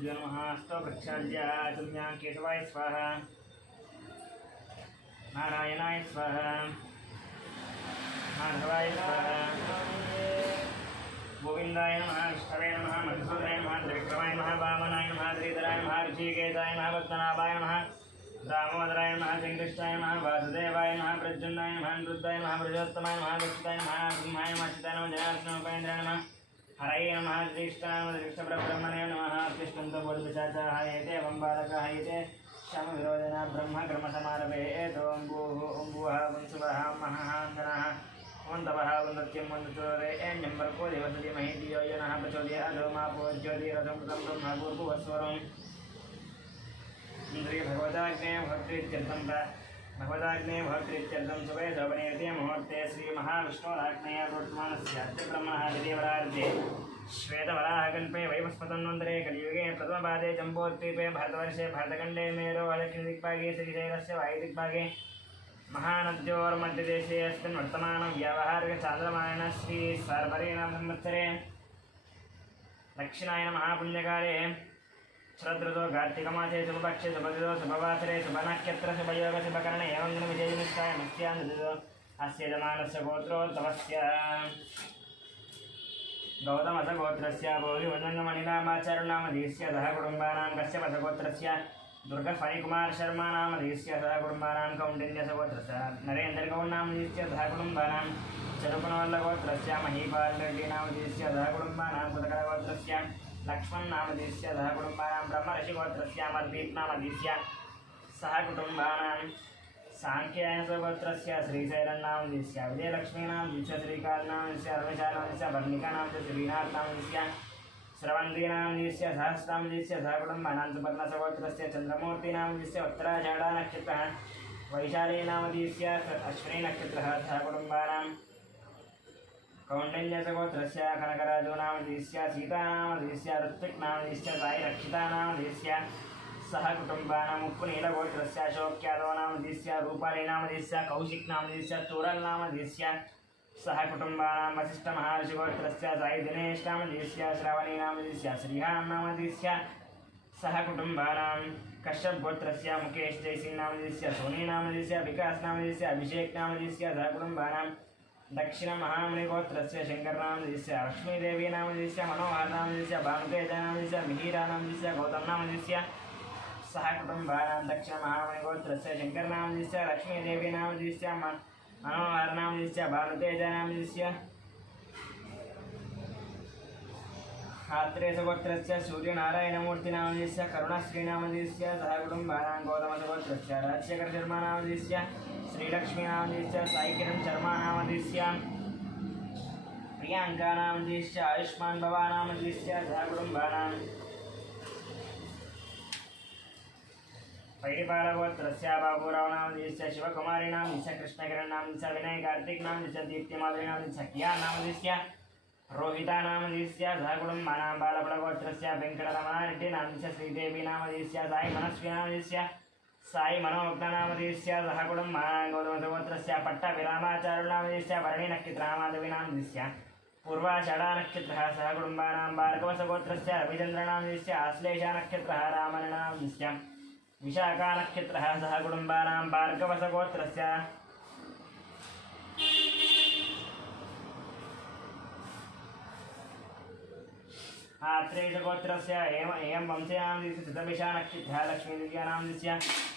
गुरुभ्यो नमः। स्तवप्रक्षाल्य तुम्यां केशवाय स्वाहा, नारायणाय स्वाहा, माधवाय स्वाहा, गोविंदाय नमः, विष्णवे नमः, मधुसूदनाय नमः, त्रिविक्रमाय नमः, वामनाय नमः, श्रीधराय नमः, ऋषिकेशाय नमः, पद्मनाभाय नमः, दामोदराय नमः, श्रीकृष्णाय नमः, वासुदेवाय नमः, प्रद्युम्नाय नमः, अनिरुद्धाय नमः, पुरुषोत्तमाय नमः, दक्षिताय नमः, सिंहाय नमः, चिताय नमः, जनार्दनाय नमः, उपेन्द्राय नमः, हरये नमः, श्रीष्ठाय नमः, कृष्णपरब्रह्मणे नमः। अत्युष्टन्तबोधपिशाचाः एते वम्बालकाः एते श्यामविरोधिनः ब्रह्मकर्मसमारभे एतोऽम्बुः अम्बुवः वंशुवः महान्तनः वन्दवः वन्दत्यं वन्दतोरे एञ्जम्बर्को देवसति महीधियो यो नः प्रचोदयात् मापो ज्योतिरथं ब्रह्म भूर्भुवस्वरम् भगवदाग्ने भक्तित्यर्थं भगवदाग्ने भक्तित्यर्थं शुभे शोभनीयते मुहूर्ते श्रीमहाविष्णोराग्नेय वर्तमानस्य ब्रह्मणः देवरार्धे श्वेतवराहकल्पे वैवस्पतन्वन्तरे कलियुगे प्रथमपादे जम्बोद्वीपे भारतवर्षे भारतखण्डे मेरो दक्षिणदिग्भागे श्रीशैलस्य वायुदिग्भागे महानद्योर्मध्यदेशे अस्मिन् वर्तमानं व्यावहारिकचान्द्रमायण श्री सार्वरीणां संवत्सरे दक्षिणायन महापुण्यकाले शरदृतौ कार्तिकमासे शुभपक्षे शुभदितो शुभवासरे शुभनक्षत्र शुभयोग शुभकर्णे एवं दिनविजयनिष्ठाय मत्स्यान्धो अस्य यजमानस्य गोत्रोद्भवस्य गौतमसगोत्रस्य भोगिवन्दनमणिनामाचार्यनामधीयस्य सह कुटुम्बानां कश्यपसगोत्रस्य दुर्गफणिकुमार शर्मा नामधीयस्य सह कुटुम्बानां कौण्डिन्यसगोत्रस्य नरेन्द्रगौडनामधीयस्य सह कुटुम्बानां चरुपनवल्लगोत्रस्य महीपालरेड्डी नामधीयस्य सह कुटुम्बानां कुतकलगोत्रस्य लक्ष्मण नामधीयस्य सह कुटुम्बानां ब्रह्मऋषिगोत्रस्य अमरदीप नामधीयस्य सह कुटुम्बानां सांख्यायनसगोत्रस्य श्रीशैलनामधीयस्य विजयलक्ष्मीनामधीयस्य श्रीकालनामधीयस्य रमेशानामधीयस्य वर्णिकानामधीयस्य श्रीनाथनामधीयस्य श्रवन्तीनामधीयस्य सहस्रनामधीयस्य सह कुटुम्बानां सुपर्णसगोत्रस्य चन्द्रमूर्तिनामधीयस्य उत्तराषाढानक्षत्रः वैशालीनामधीयस्य अश्विनीनक्षत्रः सह कुटुम्बानां कौण्डिन्यसगोत्रस्य कनकराजोनामधीयस्य सीतानामधीयस्य ऋत्विक्नामधीयस्य साईरक्षितानामधीयस्य सह कुटुम्बानाम् उप्पुनीलगोत्रस्य अशोक्यादवनामधीयस्य रूपालीनामधीयस्य कौशिकनामधीयस्य तूरल्नामधीयस्य सह कुटुम्बानां वसिष्ठमहर्षिगोत्रस्य साईदिनेशनामधीयस्य श्रावणीनामधीयस्य श्रीहान्नामधीयस्य सह कुटुम्बानां कश्यपगोत्रस्य मुकेश जयसिंहनामधीयस्य सोनीनामधीयस्य विकासनामधीयस्य अभिषेकनामधीयस्य सह कुटुम्बानां दक्षिणमहामुनिगोत्रस्य शङ्करनामधीयस्य लक्ष्मीदेवीनामधीयस्य मनोहरनामधीयस्य भानुतेजनामधीयस्य मिहिरानामधीयस्य गौतमनामधीयस्य सह कुटुम्बानां दक्षिणमहामुनिगोत्रस्य शङ्करनामधीयस्य लक्ष्मीदेवीनामधीयस्य मनोहरनामधीयस्य भानुतेजनामधीयस्य आत्रेयसगोत्रस्य सूर्यनारायणमूर्तिनामधीयस्य करुणश्रीनामधीयस्य सह कुटुम्बानां गौतमसगोत्रस्य राजशेखरशर्मानामधीयस्य श्रीलक्ष्मीनामधीयस्य साईकिरण शर्मानामधीयस्य प्रियांकानामधीयस्य आयुष्मान् भवानामधीयस्य सह कुटुम्बानां पैडिपालगोत्रस्य बाबूरावनामधीयस्य शिवकुमारीनामधीयस्य कृष्णकिरणनामधीयस्य विनय कार्तिकनामधीयस्य दीप्तिमाधुरीनामधीयस्य कियानामधीयस्य रोहितानामधीयस्य सह कुटुम्बानां बालपलगोत्रस्य वेङ्कटरमणारेड्डिनामधीयस्य श्रीदेवीनामधीयस्य साई मनस्विनामधीयस्य साई मनोज्ञनामधीयस्य सह कुटुम्बानां गौतमसगोत्रस्य पट्टविरामाचार्यनामधीयस्य भरणीनक्षत्रनामाधवीनामधीयस्य पूर्वाषाढानक्षत्रः सह कुटुम्बानां भार्गवसगोत्रस्य रविचन्द्रनामधीयस्य आश्लेषानक्षत्रः रामनामधीयस्य विशाखानक्षत्रः सह कुटुम्बानां भार्गवसगोत्रस्य आत्रेयसगोत्रस्य एवं वंशनामधीयस्य शतभिषानक्षत्रः लक्ष्मीदिव्यानामधीयस्य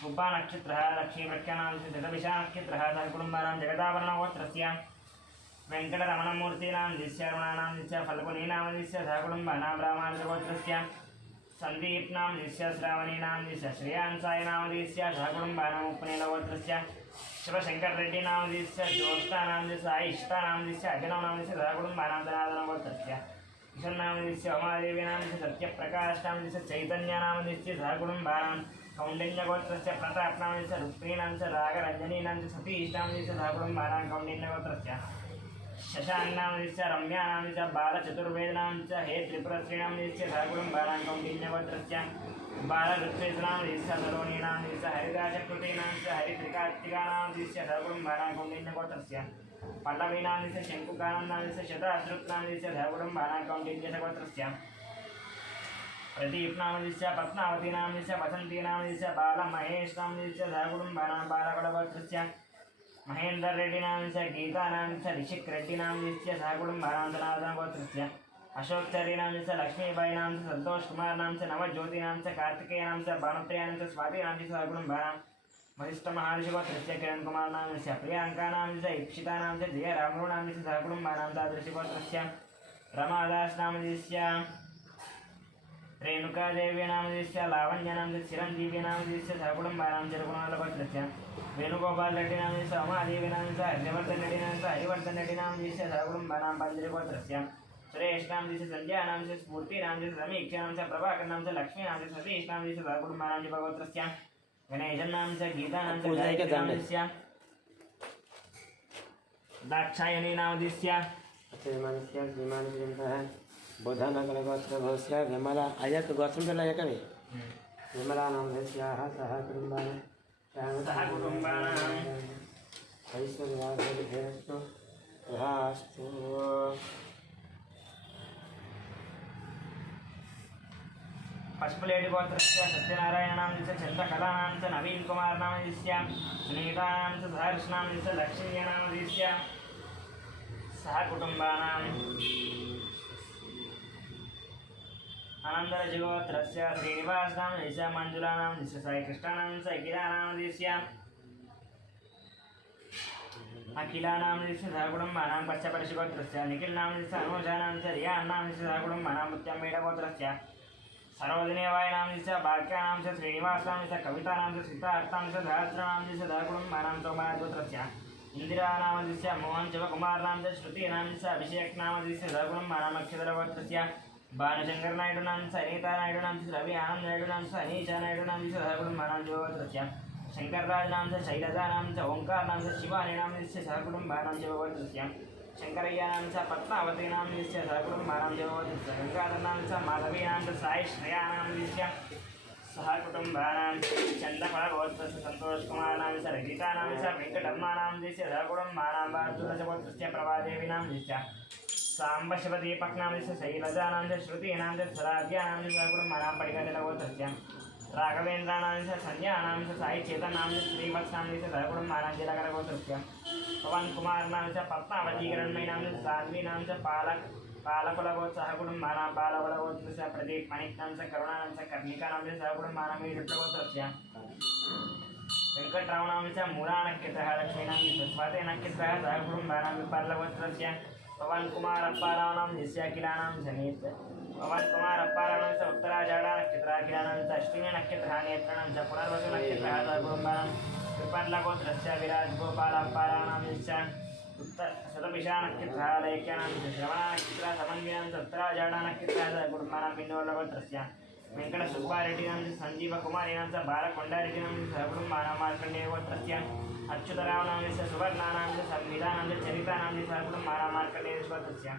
उपानक्षत्रः लक्ष्मीप्रख्यानामधीयस्य शतभिषानक्षत्रः सह कुटुम्बानां जगदाभरणगोत्रस्य वेङ्कटरमणमूर्तीनामधीयस्य रमणानामधीयस्य फल्गुनीनामधीयस्य सह कुटुम्बानां रामानुजगोत्रस्य सन्दीपनामधीयस्य श्रावणीनामधीयस्य श्रेयांसायनामधीयस्य सह कुटुम्बानाम् उप्पुनीलगोत्रस्य शिवशङ्कररेड्डिनामधीयस्य ज्योष्टानामधीयस्य इष्टानामधीयस्य अभिनवनामधीयस्य सह कुटुम्बानां धनादनगोत्रस्य ईश्वरनामधीयस्य उमादेवीनामधीयस्य सत्यप्रकाशनामधीयस्य चैतन्यनामधीयस्य सह कुटुम्बानां कौण्डिन्यगोत्रस्य प्रतापनामधीयस्य रुक्मिणीनामधीयस्य रागरञ्जनीनामधीयस्य सतीशनामधीयस्य सह कुटुम्बानां कौण्डिन्यगोत्रस्य शशाङ्कनामधीयस्य रम्यानामधीयस्य बालचतुर्वेदनामधीयस्य हे त्रिपुरश्रीनामधीयस्य सह कुटुम्बानां कौण्डिन्यगोत्रस्य बालऋत्वेशनामधीयस्य सलोनीनामधीयस्य हरिदासकृतीनामधीयस्य हरित्रिकार्तिकानामधीयस्य सह कुटुम्बानां कौण्डिन्यगोत्रस्य पल्लवीनामधीयस्य शङ्कुकानामधीयस्य शतादृक्नामधीयस्य सह कुटुम्बानां कौण्डिन्यगोत्रस्य प्रदीप नामस्य पद्मावती नामस्य वसंती नामस्य बालमहेश नामस्य सहकुटुम्बानां बालगोत्रस्य महेंद्र रेड्डी नामस्य गीता नामस्य ऋषिक रेड्डी नामस्य सहकुटुम्बानां जनार्दन गोत्रस्य अशोक चरी नामस्य लक्ष्मीबाई नामस्य संतोष कुमार नामस्य नवज्योति नामस्य कार्तिकेय नामस्य भानुप्रिया नामस्य स्वाति नामस्य सहकुटुम्बानां वरिष्ठ महर्षि गोत्रस्य किरण कुमार नामस्य प्रियंका नामस्य इप्सिता नामस्य जय रामू नामस्य सहकुटुम्बानां तादृशी गोत्रस्य रमादास नामस्य रेणुका देवी नामस्य लावण्य नामस्य चिरंजीवी नामस्य सहकुटुम्बानां चिरकुमार गोत्रस्य वेणुगोपाल रेड्डी नामस्य उमादेवी नामस्य हरिवर्धन रेड्डी नामस्य हरिवर्धन रेड्डी नामस्य सहकुटुम्बानां पंजरी गोत्रस्य सुरेश नामस्य संजय नामस्य स्फूर्ति नामस्य समीक्षा नामस्य प्रभाकर नामस्य लक्ष्मी नामस्य सतीश नामस्य सहकुटुम्बानां गोत्रस्य गणेशन नामस्य गीता नामस्य नामस्य दाक्षायणी नामस्य श्रीमानस्य श्रीमानस्य बोधनगरगोत्रभवस्य विमला अयक गोत्रं पेला एकवे विमला नामस्याः सह कुटुम्बानां ऐश्वर्याभिर्भेस्तु तथास्तु। पशुपलेटी गोत्रस्य सत्यनारायण नामस्य चंद्रकला नामस्य नवीन कुमार नामस्य सुनीता नामस्य हर्ष नामस्य लक्ष्मी नामस्य सह कुटुम्बानां आनंदराज गोत्रस्य श्रीनिवास नामस्य मंजुला नामस्य साई कृष्ण नामस्य अखिला नामस्य अखिला नामस्य सहकुटुम्बानां पश्चपरशि गोत्रस्य निखिल नामस्य अनुजा नामस्य रिया नामस्य सहकुटुम्बानां मुत्तम्मेड गोत्रस्य सरोजिनी वाय नामस्य भाग्या नामस्य श्रीनिवास नामस्य कविता नामस्य सिद्धार्थ नामस्य सहस्र नामस्य सहकुटुम्बानां तोमार गोत्रस्य इंदिरा नामस्य मोहन शिवकुमार नामस्य श्रुति नामस्य अभिषेक नामस्य सहकुटुम्बानां अक्षर गोत्रस्य भानुशंकर नायडू नामस्य अनीता नायडू नामस्य रवि आनंद नायडू नामस्य अनीशा नायडू नामस्य सहकुटुम्बानां गोत्रस्य शंकरराज नामस्य शैलजा नामस्य ओंकार नामस्य शिवानी नामस्य सहकुटुम्बानां गोत्रस्य शंकरय्या नामस्य पद्मावती नामस्य सहकुटुम्बानां गोत्रस्य गंगाधर नामस्य माधवी नामस्य साई श्रेया नामस्य सहकुटुम्बानां चंद्रफल गोत्रस्य संतोष कुमार नामस्य रजिता नामस्य वेंकटम्मा नामस्य सहकुटुम्बानां भारद्वाज गोत्रस्य प्रभादेवी नामस्य सांब शिवदीपक नामस्य शैलजा नामस्य श्रुति नामस्य स्वराज्या नामस्य सहकुटुम्बानां पडिगजल गोत्रस्य राघवेंद्र नामस्य संज्ञा नामस्य साई चेतन नामस्य श्रीवत्स नामस्य सहकुटुम्बानां जिलकर गोत्रस्य पवन कुमार नामस्य पद्मावती किरणमयी नामस्य साध्वी नामस्य पालकुल सहकुटुम्बानां बालकुल गोत्रस्य प्रदीप मणिक नामस्य करुणा नामस्य कर्णिका नामस्य सहकुटुम्बानां गोत्रस्य वेंकटराव नामस्य मूला नक्षत्रः लक्ष्मी नामस्य स्वाति नक्षत्रः सहकुटुम्बानां विपर्लगोत्रस्य पवन कुमार अप्पाराव नामस्य अखिला नामस्य नेत्र पवन कुमार अप्पाराव नामस्य उत्तराषाढा नक्षत्रः अखिला नामस्य अश्विनी नक्षत्रः नेत्र नामस्य पुनर्वसु नक्षत्रः सहकुटुम्बानां विपर्लगोत्रस्य विराज गोपाल अप्पाराव नामस्य शतभिषा नक्षत्रः लेख्या नामस्य श्रवण नक्षत्रः समन्वय नामस्य उत्तराषाढा नक्षत्रः सहकुटुम्बानां बिन्दुवल्लभोत्रस्य वेंकट सुब्बारेड्डी नामस्य संजीव कुमारी नामस्य बालकोंडारेड्डी नामस्य सहकुटुम्बानां मार्कण्डेय गोत्रस्य अच्युतराव नामस्य सुवर्णा नामस्य संविधा नामस्य चरिता नामस्य सहकुटुम्बानां मार्कण्डेय गोत्रस्य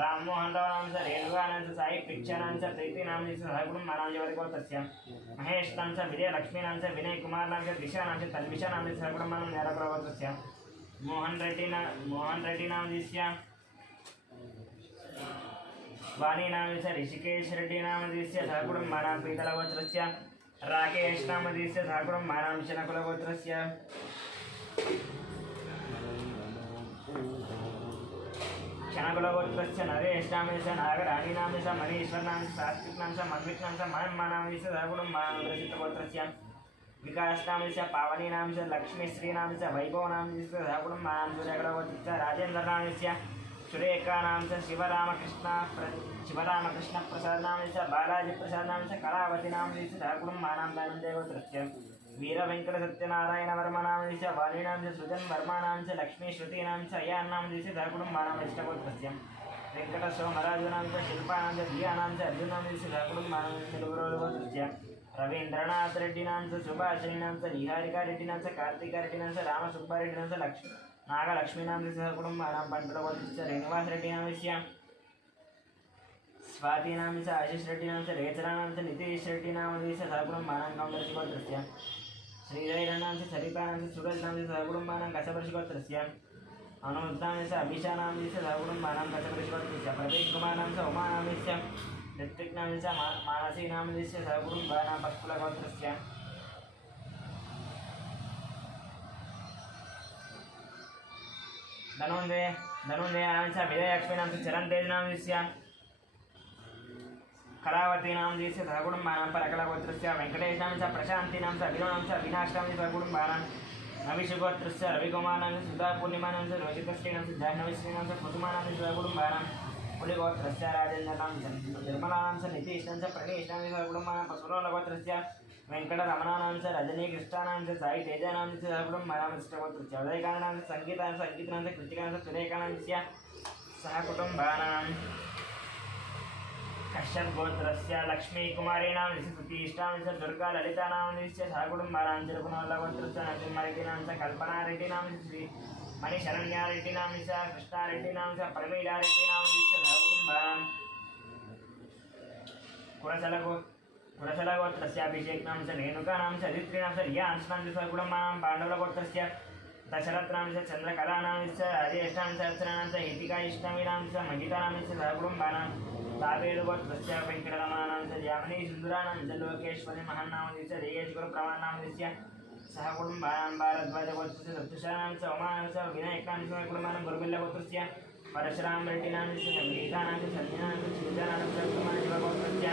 राम मोहन राव नामस्य रेणुका नामस्य साई पिक्चर नामस्य प्रीति नामस्य सहकुटुम्बानां गोत्रस्य महेश नामस्य विजय लक्ष्मी नामस्य विनय कुमार नामस्य दिशा नामस्य तन्विषा नामस्य सहकुटुम्बानां नेरपुर गोत्रस्य मोहन रेड्डी नामस्य वाणी नामस्य ऋषिकेश रेड्डी नामस्य सहकुटुम्बानां पीतल गोत्रस्य राकेश नामस्य सहकुटुम्बानां शनकुल गोत्रस्य क्षणकुल गोत्रस्य नरेश नामस्य नागराणी नामस्य मणीश्वर नामस्य सात्विक नामस्य मन्वित नामस्य महम्मा नामस्य सहकुटुम्बानां गोत्रस्य विकास नामस्य पावनी नामस्य लक्ष्मी श्री नामस्य वैभव नामस्य सहकुटुम्बानां गोत्रस्य राजेंद्र नामस्य सुरेखा नामस्य शिवरामकृष्ण प्रसाद नामस्य बालाजी प्रसाद नामस्य कलावती नामस्य सहकुटुम्बानां गोत्रस्य वीर वेंकट सत्यनारायण वर्मा नामस्य वाली नामस्य सृजन वर्मा नामस्य लक्ष्मी श्रुति नामस्य अयान नामस्य सहकुटुम्बानां इष्टगोत्रस्य वेंकट सोमराजु नामस्य शिल्पा नामस्य दिया नामस्य अर्जुन नामस्य सहकुटुम्बानां गोत्रस्य रवींद्रनाथ रेड्डी नामस्य सुभाषिनी नामस्य निहारिका रेड्डी नामस्य कार्तिका रेड्डी नामस्य राम सुब्बा रेड्डी नामस्य नागलक्ष्मी नामस्य सहकुटुम्बानां पंटुल गोत्रस्य श्रीनिवास रेड्डी नामस्य स्वाति नामस्य आशीष रेड्डी नामस्य रेचरा नामस्य नितीश रेड्डी नामस्य सहकुटुम्बानां कौंडर्षि गोत्रस्य श्रीधर नामस्य सरिता नामस्य सूरज नामस्य सहकुटुम्बानां कसपर्षि गोत्रस्य अनुज नामस्य अभिषा नामस्य सहकुटुम्बानां कसपर्षि गोत्रस्य प्रदीप कुमार नामस्य उमा नामस्य ऋत्विक् नाम च मानसी नाम दिस्य सहकुटुम्बानां पक्कुलगोत्रस्य धनुंजय नाम च विजयलक्ष्मी नाम च चरणतेज नाम दिस्य कलावती नाम दिस्य सहकुटुम्बानां परकलगोत्रस्य वेंकटेश नाम च प्रशांति नाम च अभिनव नाम च अविनाश नाम च सहकुटुम्बानां नविशगोत्रस्य रविकुमार नाम च सुधा पूर्णिमा नाम च रोहितश्री नाम च जाह्नवीश्री नाम च कुसुमा नाम च सहकुटुम्बानां पुलिगोत्रस्य राजेन्द्र नाम च निर्मला नाम च नितीश नाम च प्रणेश नाम च सहकुटुम्बानां पशुरोलगोत्रस्य वेंकटरमणा नाम च रजनी कृष्णा नाम च साई तेजा नाम च सहकुटुम्बानां इष्टगोत्रस्य उदयकांत नाम च संगीता नाम च कृतिका नाम च सुरेखा नाम च सहकुटुम्बानां कश्यप गोत्रस्य लक्ष्मी कुमारी नाम प्रतिष्ठा च दुर्गा ललिता नाम सहकुटुम्बानां तिरुपनवल्ल गोत्रस्य नरसिंहारेड्डी नाम च कल्पना रेड्डी नाम श्री मणिशरण्या रेड्डी नाम च कृष्णा रेड्डी नाम च प्रमीला रेड्डी नाम सहकुटुम्बानां कुरसल गोत्रस्य अभिषेक नाम च रेणुका नाम च अदिति नाम च रिया अंश नाम च सहकुटुम्बानां पांडव गोत्रस्य दशरथ नाम च चंद्रकला नाम च राजेश नाम च अर्चना नाम च हितिका इष्टमी नाम च महिता नाम च सहकुटुम्बानां तापेरु गोत्रस्य वेंकटरमणा नाम च यामिनी सुंदरा नाम च लोकेश्वरी महान नाम च रेयेश्वर प्रमाण नाम च सहकुटुम्बानां भारद्वाज गोत्रस्य सप्तशा नाम च उमा नाम च विनायक नाम च सहकुटुम्बानां गुरुबिल्ल गोत्रस्य परशुराम रेड्डी नाम च संगीता नाम च संजना नाम च सुजा नाम च सहकुटुम्बानां गोत्रस्य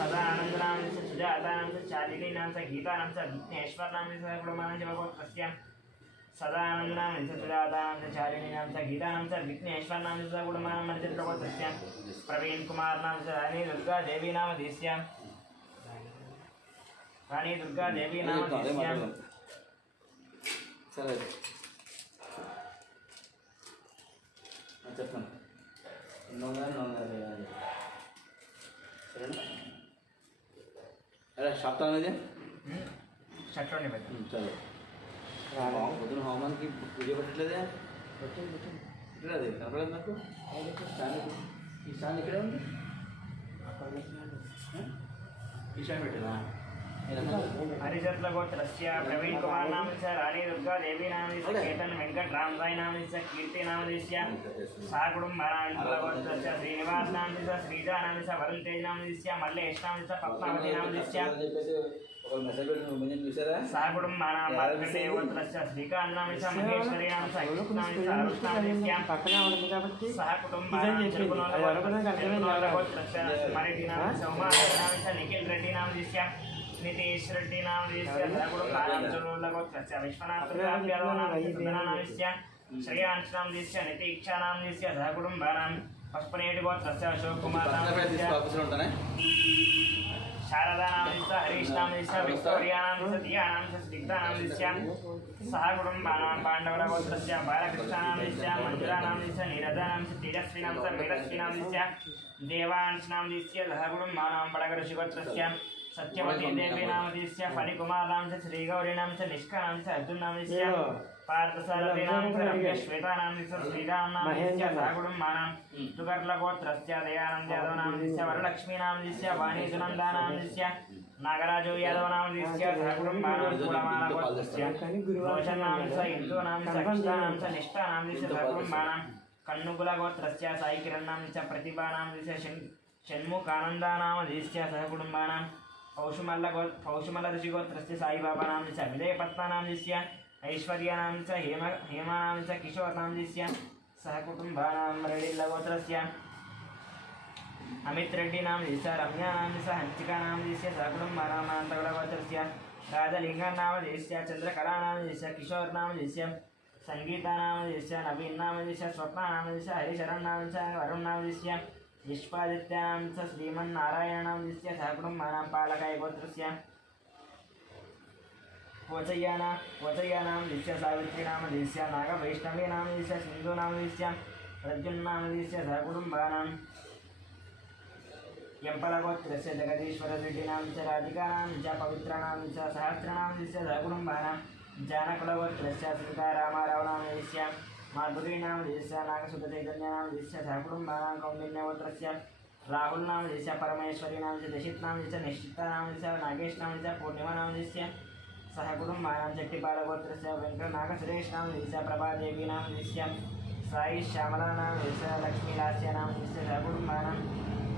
सदा आनंद नाम च सुजाता नाम च चालिनी नाम च गीता नाम च विघ्नेश्वर नाम च सहकुटुम्बानां गोत्रस्य सदा आनंद नाम च सुजाता नाम च चालिनी नाम च गीता नाम च विघ्नेश्वर नाम च सहकुटुम्बानां मर्जित गोत्रस्य प्रवीण कुमार नाम च रानी दुर्गा देवी नाम दिस्य रानी दुर्गा देवी नाम दिस्य సరే చెప్పండి సరేనా అరే షాప్తా అనేది షట్లోనే పెట్టు సరే పొద్దున హోమానికి పూజ పెట్టట్లేదే పెట్టలేదు కనపడలేదు నాకు ఈ స్టాండ్ ఇక్కడే ఉంది ఈ స్టాండ్ పెట్టినా हरिशत्ल गोत्रस्य प्रवीण कुमार नाम च रानी दुर्गा देवी नाम च केतन वेंकट रामराय नाम च कीर्ति नाम च सहकुटुम्बानां गोत्रस्य श्रीनिवास नाम च श्रीजा नाम च वरुण तेज नाम च मल्लेश नाम च पद्मावती नाम च ఒక మెసేజ్ పెట్టి నువ్వు చూసారా सहकुटुम्बानां मार्कण्डेय गोत्रस्य श्रीकांत नाम च महेश्वरी नाम च अयुष नाम च अरुष नाम च పక్కనే ఉంటుంది కాబట్టి सहकुटुम्बानां तिरुपनवल्ल गोत्रस्य मरेड्डी नाम च उमा नाम च निखिल रेड्डी नाम च नितीश रेड्डी नाम सहकुटुम्बानां तिरुपनवल्ल गोत्रस्य विश्वनाथ यादव नाम च सुंदरा नाम च श्रेयांश नाम च नितीक्षा नाम च सहकुटुम्बानां पशुपनेटि गोत्रस्य अशोक कुमार नाम च शारदा नाम च हरीश नाम च विक्टोरिया नाम च दिया नाम च स्निग्धा नाम च सहकुटुम्बानां पांडव गोत्रस्य बालकृष्ण नाम च मंजुला नाम च नीरजा नाम च तेजस्वी नाम च मेरस्वी नाम च देवांश नाम च सहकुटुम्बानां बडगऋषि गोत्रस्य सत्यवती देवी नाम च फणिकुमार नाम च श्रीगौरी नाम च निष्का नाम च अर्जुन नाम च पार्थसारथी नाम च रम्य श्वेता नाम च श्रीराम नाम च सहकुटुम्बानां सुगर्ल गोत्रस्य दयानंद यादव नाम च वरलक्ष्मी नाम च वाणी सुनंदा नाम च नागराजु यादव नाम च सहकुटुम्बानां कुलमाला गोत्रस्य रोशन नाम च इंदु नाम च अक्षता नाम च निष्ठा नाम च सहकुटुम्बानां कन्नुकुल गोत्रस्य साई किरण नाम च प्रतिभा नाम च षण्मुखानंदा नाम च सहकुटुम्बानां पौषमल्ल ऋषि गोत्रस्य साई बाबा नाम च विजय पत्ता नाम च ऐश्वर्या नाम च हेमा नाम च किशोर नाम च सहकुटुम्बानां रेड्डिल्ल गोत्रस्य अमित रेड्डी नाम च रम्या नाम च हंसिका नाम च सहकुटुम्बानां अनंतगुल गोत्रस्य राजलिंग नाम च चंद्रकला नाम च किशोर नाम च संगीता नाम च नवीन नाम च स्वप्ना नाम च हरिशरण नाम च वरुण नाम च विश्वादित्य नाम च श्रीमन्नारायण नाम च सहकुटुम्बानां पालकाय गोत्रस्य वचय्या नाम च सावित्री नाम च नागवैष्णवी नाम च सिंधु नाम च प्रद्युम्न नाम च सहकुटुम्बानां यंपल गोत्रस्य जगदीश्वर रेड्डी नाम च राधिका नाम च पवित्र नाम च सहस्र नाम च सहकुटुम्बानां जानकुल गोत्रस्य सीतारामाराव नाम च माधुरी नाम च नागसुत चैतन्य नाम च सहकुटुम्बानां कौंडिन्य गोत्रस्य राहुल नाम च परमेश्वरी नाम च दशित नाम च निश्चिता नाम च नागेश नाम च पूर्णिमा नाम च सहकुटुम्बानां चट्टिपाल गोत्रस्य वेंकटनाग सुरेश नाम च प्रभादेवी नाम च साई श्यामला नाम च लक्ष्मीलास्य नाम च सहकुटुम्बानां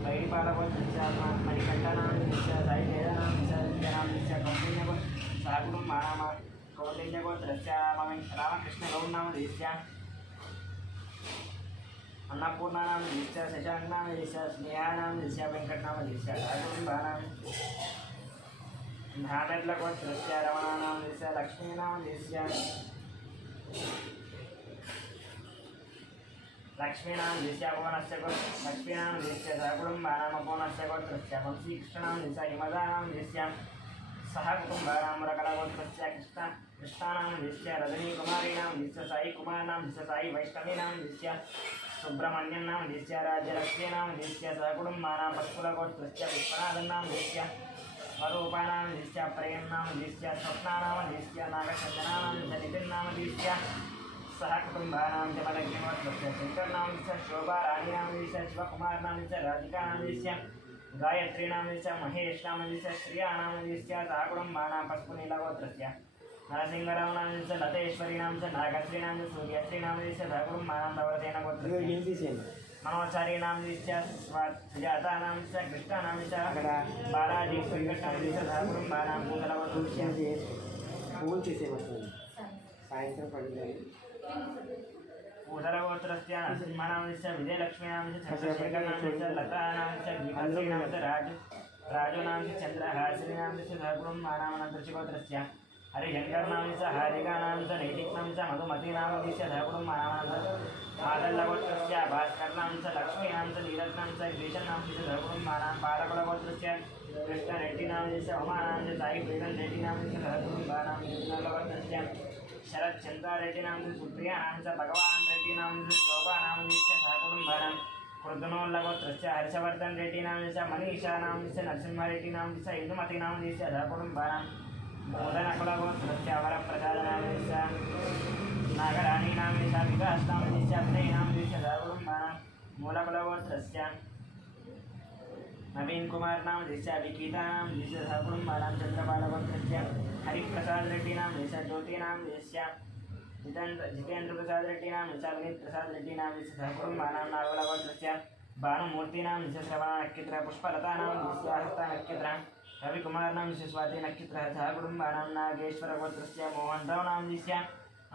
वैरिपालगोत्रस्य मणिकण्ठनामस्य साईवेदनामस्य विद्यानामस्य कौण्डिन्यगोत्रस्य सहकुटुम्बानाम कौण्डिन्यगोत्रस्य रामकृष्णगौडनामस्य अन्नपूर्णानामस्य शशाङ्कनामस्य स्नेहानामस्य वेङ्कटनामस्य सहकुटुम्बानां धामेर्लगोत्रस्य रमणानामस्य लक्ष्मीनामस्य लक्ष्मीनामस्य पवनस्य लक्ष्मीनामस्य सहकुटुम्बानामपवनस्य गोत्रस्य वंशीकृष्णनामस्य हिमदानामस्य सहकुटुम्बानां रकलगोत्रस्य कृष्णानामस्य रजनीकुमारीनामस्य साईकुमारनामस्य साई वैष्णवीनामस्य सुब्रह्मण्यनामस्य राज्यलक्ष्मीनामस्य सहकुटुम्बानां पशुकुलगोत्रस्य विश्वनाथनामस्य स्वरूपानामस्य प्रेमनामस्य स्वप्नानामस्य नागचन्दनामस्य नितिन्नामस्य सहकुटुम्बानां जमलग्निमोत्रस्य शङ्करनामस्य शोभाराणीनामस्य शिवकुमारनामस्य राधिकानामस्य गायत्रीनामस्य महेशनामस्य श्रियानामस्य सहकुटुम्बानां पशुनीलगोत्रस्य नरसिंहरावनामस्य लतेश्वरीनामस्य नागश्रीनामस्य सूर्यश्रीनामस्य सहकुटुम्बानां धवरसेनगोत्रस्य मनोचारीनामस्य सुजातानामस्य कृष्णानामस्य बालाजी वेङ्कटनामस्य सहकुटुम्बानां पूतलगोत्रस्य ఫోన్ చేసేమవుతుంది సాయంత్రం పడుతుంది पूतलगोत्रस्य नरसिंहनामस्य विजयलक्ष्मीनामस्य चन्द्रशेखरनामस्य लतानामस्य गीताश्रीनामस्य राजूनामस्य चन्द्रहासिनीनामस्य सहकुटुम्बानामनन्तर्षिगोत्रस्य हरिशङ्करनामस्य हारिकानामस्य नैतिकनामस्य मधुमतीनामस्य सहकुटुम्बानामनन्तर् मादल्लगोत्रस्य भास्करनामस्य लक्ष्मीनामस्य नीरजनामस्य ग्रीशन्नामस्य सहकुटुम्बानां पालकुलगोत्रस्य कृष्णरेड्डिनामस्य उमानामस्य साई प्रीतनरेड्डिनामस्य सहकुटुम्बानां निर्मलगोत्रस्य शरच्चन्द्रारेड्डिनामस्य सुप्रियानामस्य भगवान् रेड्डिनामस्य शोभानामस्य सहकुटुम्बानां कृतनोल्लगोत्रस्य हर्षवर्धन रेड्डिनामस्य मनीषानामस्य नरसिंहरेड्डिनामस्य इन्दुमतीनामस्य सहकुटुम्बानां मोदनकुलगोत्रस्य वरप्रसादनामस्य नागराणीनामस्य विकासनामस्य विजयनामस्य सहकुटुम्बानां मूलकुलगोत्रस्य नवीन कुमार नामस्य विकीता नामस्य सहकुटुम्बानां चन्द्रपालगोत्रस्य हरिप्रसाद रेड्डी नामस्य ज्योति नामस्य जितेन्द्र प्रसाद रेड्डी नामस्य विनीत प्रसाद रेड्डी नामस्य सहकुटुम्बानां नागोलगोत्रस्य भानुमूर्ति नामस्य श्रवण नक्षत्र पुष्पलता नामस्य हस्ता नक्षत्र रविकुमार नामस्य स्वाति नक्षत्र सहकुटुम्बानां नागेश्वरगोत्रस्य मोहनराव नामस्य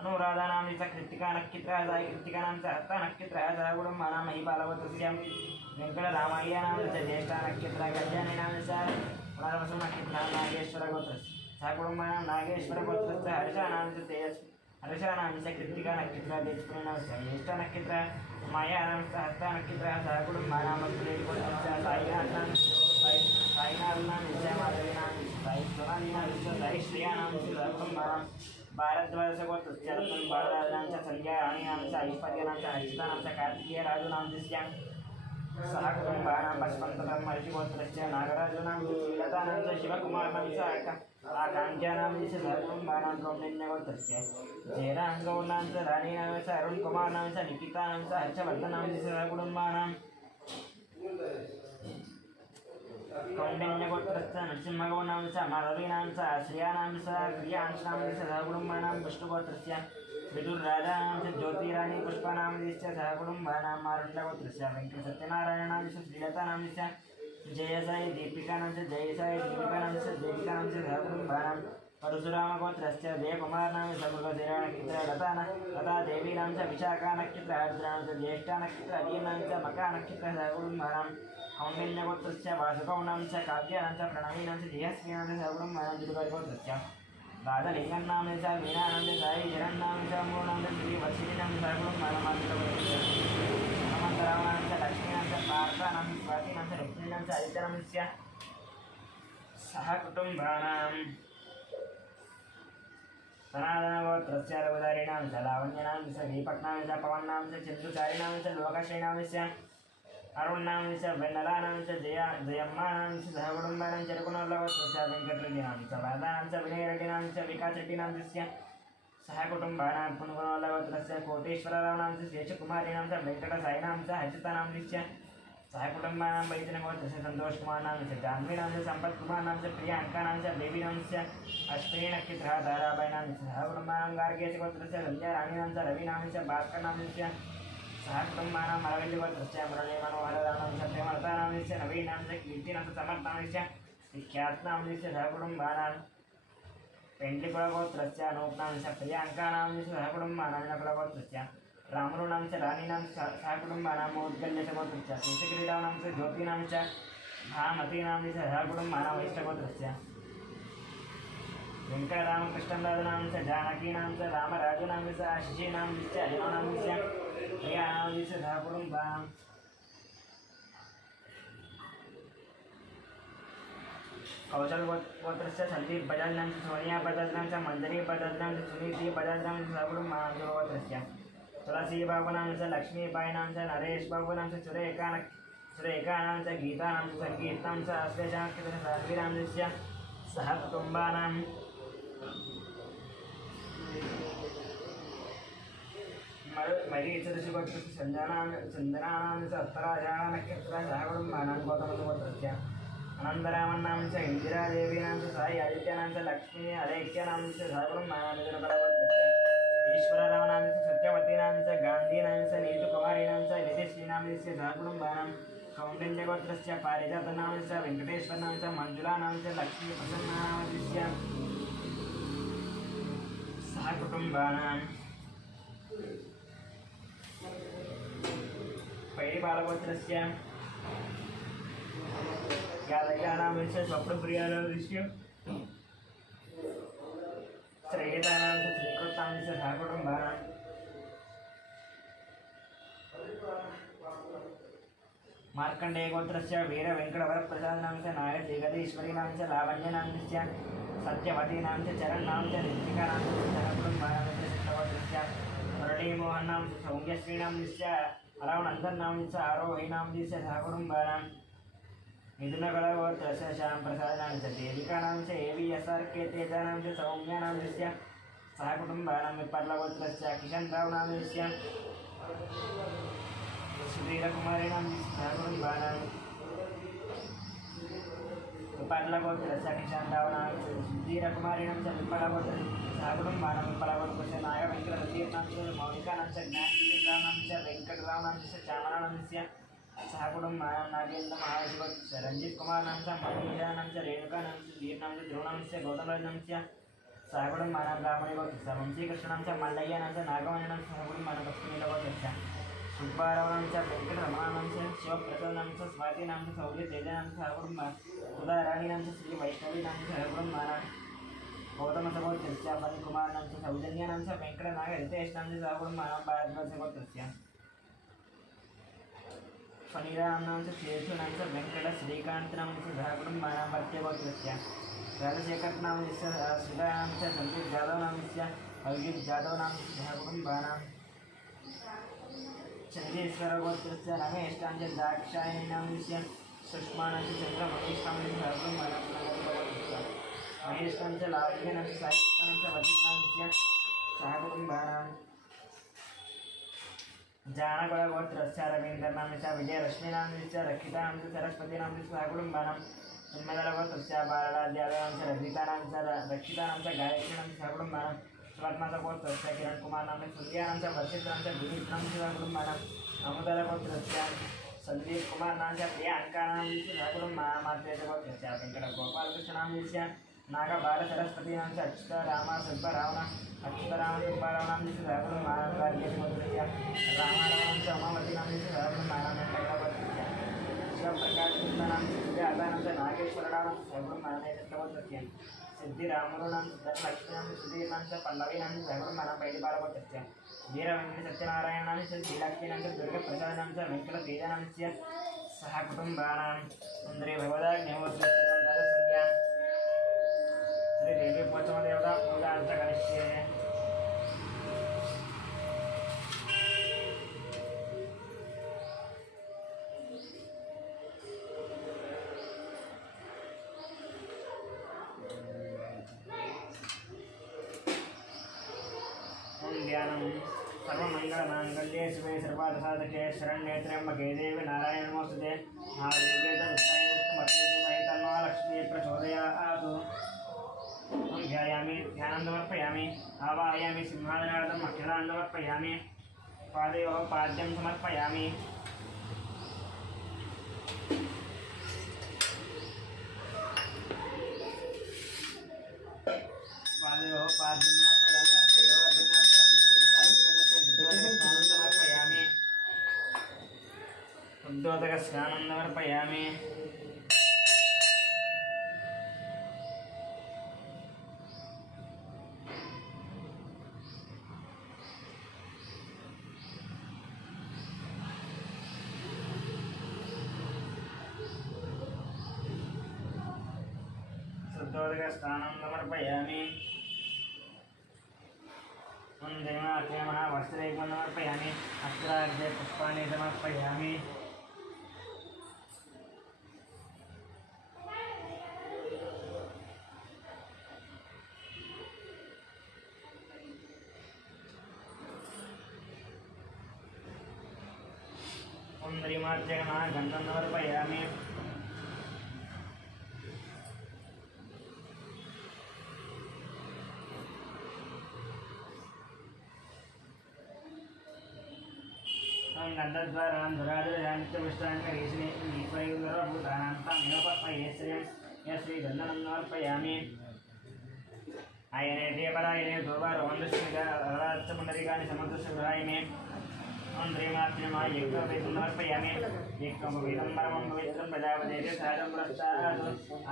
अनुराधा नामस्य कृत्तिका नक्षत्र साई कृत्तिका नामस्य हस्ता नक्षत्र सहकुटुम्बानां महिपालगोत्रस्य वेङ्कटरामय्य नामस्य ज्येष्ठा नक्षत्र कल्याणी नामस्य पुनर्वसु नक्षत्र नागेश्वरगोत्रस्य सहकुटुम्बानां नागेश्वरगोत्रस्य हर्षानामस्य कृत्तिका नक्षत्र तेजस्विनी नामस्य ज्येष्ठा नक्षत्र माया नामस्य हस्ता नक्षत्र सहकुटुम्बानां गोत्रस्य साईनाथ नामस्य माधवी नामस्य साई सोनाली नामस्य साई श्रिया नामस्य सहकुटुम्बानां भारद्वाजगोत्रस्य रतन बालराजांच्या संध्या राणी नामस्य ऐश्वर्या नामस्य हर्षिता नामस्य कार्तिकेय राजू नामस्य सहकुटुम्बानां पशुपन्तधर्मर्षिगोत्रस्य नागराजनामस्य श्रीलतानामस्य शिवकुमारनामस्य आकाङ्क्षानामस्य सहकुटुम्बानां कौण्डिन्यगोत्रस्य जयरामगौडनामस्य राणीनामस्य अरुणकुमारनामस्य निकितानामस्य हर्षवर्धनामस्य सहकुटुम्बानां कौण्डिन्यगोत्रस्य नरसिंहगौडनामस्य माधवीनामस्य श्रियानामस्य क्रियांशनामस्य सहकुटुम्बानां विष्णुगोत्रस्य विदुर्राजानामस्य ज्योतिराणी पुष्पनामस्य सहकुटुम्बानां मारुष्यगोत्रस्य वेङ्कटसत्यनारायणामस्य श्रीलतानामस्य जयसाई दीपिकानामस्य जयसाई दीपिकानामस्य देविकानामस्य सहकुटुम्बानां परशुरामगोत्रस्य जयकुमारनामस्य मृगशिरा लता देवीनामस्य विशाखा नक्षत्र आर्द्रानामस्य ज्येष्ठा नक्षत्र अधीनामस्य मका नक्षत्र सहकुटुम्बानां कौण्डिन्यगोत्रस्य वासुकौनामस्य काव्यानामस्य प्रणवीनामस्य जयस्वीनामस्य सहकुटुम्बानां दुर्गागोत्रस्य राधलिङ्गन्नामस्य मीनानामस्य साई जगन्नामस्य मूर्णामस्य श्रीवर्षिणीनामस्य सहकुटुम्बानां मातृगोत्रस्य हनुमन्तरावणामस्य लक्ष्मीनामस्य पार्थानामस्य स्वातीनामस्य लक्ष्मीनामस्य आदित्यनामस्य सहकुटुम्बानां सनातनगोत्रस्य रघुधारीणामस्य लावण्यनामस्य दीपकनामस्य पवननामस्य चन्द्रचारीणामस्य लोकश्रीनामस्य अरुणनामस्य वेन्नलानामस्य जयम्मानामस्य सहकुटुम्बानां चरुकुनोल्लगोत्रस्य वेङ्कटरेड्डिनामस्य राधानामस्य विनयरेड्डिनामस्य विकासरेड्डिनामस्य सहकुटुम्बानां पुनगुनोल्लगोत्रस्य कोटेश्वररावनामस्य शेषकुमारीनामस्य वेङ्कटसाईनामस्य हर्षितानामस्य सहकुटुम्बानां वैद्यनगोत्रस्य सन्तोषकुमारनामस्य जाह्नवीनामस्य सम्पत्कुमारनामस्य प्रियाङ्कानामस्य देवीनामस्य अश्विनी नक्षत्र धाराबाईनामस्य सहकुटुम्बानां गार्गेशगोत्रस्य संध्याराणीनामस्य रविनामस्य भास्करनामस्य सह कुटुम्बानां मरविन्दुगोत्रस्य मुरलीमनोहरदानं सत्यमर्तानां नवीनां च कीर्तिनं समर्थानां च विख्यातनां च सह कुटुम्बानां पेण्डिकुलगोत्रस्य नूत्नां च प्रियाङ्कानां च सह कुटुम्बानां नकुलगोत्रस्य रामरूणां च राणीनां सह कुटुम्बानां मौद्गल्यसगोत्रस्य शेषक्रीडानां च ज्योतीनां च भामतीनां च सह कुटुम्बानां वैष्णवगोत्रस्य वेङ्कटरामकृष्णदादनां च जानकीनां च रामराजूनां च आशिषीनां च अजनानां च प्रियाणां च सह कुटुम्बानां कौशल गोत्रस्य संदीप बजाजनां च सोनिया बजाजनां च मंजरी बजाजनां च सुनीति बजाजनां च सह कुटुम्बानां गोत्रस्य तुलसी बाबुनां च लक्ष्मीबाईनां च नरेश बाबुनां च सुरेखानां च गीतानां च संगीतानां च अश्लेषां च साध्वीरां च सह कुटुम्बानां मरीचदशगोत्रस्य चन्दनानां च अत्तराजानां नक्षत्राणां सह कुटुम्बानां गौतमगोत्रस्य अनन्तरामन्नां च इन्दिरादेवीनां च साई आदित्यानां च लक्ष्मी अलेख्यानां च सह कुटुम्बानां मिथुनकलगोत्रस्य ईश्वररामनां च सत्यवतीनां च गान्धीनां च नीतुकुमारीणां च नितिश्रीनां च सह कुटुम्बानां कौण्डिन्यगोत्रस्य पारिजातनां च वेङ्कटेश्वरनां च मञ्जुलानां च लक्ष्मीप्रसन्नानां च सह कुटुम्बानां पैडिपालगोत्रस्य यादव्यानां च स्वप्नप्रियाणां च श्रेयतानां च श्रीकृतां च सह कुटुम्बानां मार्कण्डेयगोत्रस्य वीरवेङ्कटवरप्रसादनां च नागजगदीश्वरीनां च लावण्यनां च सत्यवतीनां च चरणां च ऋत्विकानां च सह कुटुम्बानां च चित्रगोत्रस्य मुरलीमोहनां च सौम्यश्रीणां च अरवनन्दनां च आरोहीणां च सह कुटुम्बानां मिथुनकलगोत्रस्य श्यामप्रसादनां च देविकानां च AVSR के तेजानां च सौम्यानां च सह कुटुम्बानां विपर्लगोत्रस्य किशनरावनां च सुधीरकुमारीणां च सह कुटुम्बानां विपर्लगोत्रस्य किशनरावनां च सुधीरकुमारीणां च विपर्लगोत्रस्य सह कुटुम्बानां विपर्लगोत्रस्य नागवेङ्कटरतीर्णां च मौलिकानां च ज्ञानरावनां च वेङ्कटरावनां च चामराणां च सह कुटुम्बानां नागेन्द्र महाशिवस्य रंजीत कुमारनां च मणिजानां च रेणुकानां च वीरनां च ध्रुवनां च गौतमराजनां च सह कुटुम्बानां ब्राह्मणगोत्रस्य वंशीकृष्णां च मल्लय्यानां च नागमणिनां च सह कुटुम्बानां पश्चिमीलगोत्रस्य सुब्बारावनां च वेङ्कटरमणानां च शिवप्रसादनां च स्वातीनां च सौर्यतेजानां च सह कुटुम्बानां सुधाराणीनां च श्रीवैष्णवीनां च सह कुटुम्बानां गौतमसगोत्रस्य फणिकुमारनां च सौजन्यानां च वेङ्कटनागरितेशनां च सह कुटुम्बानां भारद्वाजगोत्रस्य फणिरामनां च तीर्थूनां च वेङ्कटश्रीकान्तनां च सह कुटुम्बानां भर्त्यगोत्रस्य राजशेखरनां च सुधानां च सन्दीप जाधवनां च अभिजित जाधवनां च सह कुटुम्बानां चन्द्रेश्वरगोत्रस्य रमेशां च दाक्षायणीनां च सुष्मानां च चन्द्रमहेशां च सह कुटुम्बानां नगरगोत्रस्य महेशां च लावण्यानां च साहित्यानां च वजितां च सह कुटुम्बानां जानकुलगोत्रस्य रवीन्द्रनां च विजयरश्मीनां च रक्षितानां च सरस्वतीनां च सह कुटुम्बानां उन्मदलगोत्रस्य बालराज्यादनां च रजितानां च रक्षितानां च गायत्रीणां च सह कुटुम्बानां सुवर्णगोत्रस्य किरणकुमारनां च सूर्यानां च वर्षितानां च दिलीपनां च सह कुटुम्बानां अमुदलगोत्रस्य संदीप कुमारनां च प्रियाङ्कानां च सह कुटुम्बानां माद्रेजगोत्रस्य वेङ्कटगोपालकृष्णां च नागबालसरस्वतीनां च अच्युतरामसुब्बरावनां अच्युतरामसुब्बारावनां च सह कुटुम्बानां गार्ग्यगोत्रस्य रामारावनां च उमावतीनां च सह कुटुम्बानां वेङ्कटगोत्रस्य शिवप्रकाशचन्द्रानां च सुजातानां च नागेश्वररावनां च सह कुटुम्बानां नेत्रगोत्रस्य सिद्धिरामुलूनां च धनलक्ष्मीनां च सुधीरनां च पल्लवीनां च सह कुटुम्बानां पैडिपालगोत्रस्य वीरवेङ्कटसत्यनारायणां च श्रीलक्ष्मीनां च दुर्गप्रसादानां च वेङ्कटतेजानां च सह कुटुम्बानां सुन्दरी भगवदाज्ञावोत्रस्य राजसंज्ञा श्रीदेवी पोचमदेवता पूजां च करिष्ये ध्यानं सर्वमङ्गलमाङ्गल्ये शिवे सर्वार्थसाधके शरण्ये त्र्यम्बके देवी नारायणे नमोस्तुते महादेव्ये तत्त्वमस्मि तन्नो लक्ष्मी प्रचोदयात् ध्यायामि ध्यानं समर्पयामि आवाहयामि सिंहासनार्थम् अक्षतां समर्पयामि पादयोः पाद्यं समर्पयामि पादयोः पाद्यं समर्पयामि हस्तयोः स्नानं समर्पयामि उद्योतकस्नानं समर्पयामि शुद्धोदकस्नानं समर्पयामि वस्त्रेण समर्पयामि अस्त्रार्घ्ये पुष्पाणि समर्पयामि गन्धं समर्पयामि गन्धद्वारां दुरादुरानित्यपुष्टाङ्गरीशिनी ईश्वरभूतानां तामिनोपयेश्वर्यं यश्रीगन्धनं समर्पयामि आयने परायणे गोवारोन्दुष्मिकानि समदृशगृहायणे श्रीमात्रिमा यज्ञोपवेदं समर्पयामि यज्ञोपवेदं परमं पवित्रं प्रजापतेः सहजं पुरस्तात्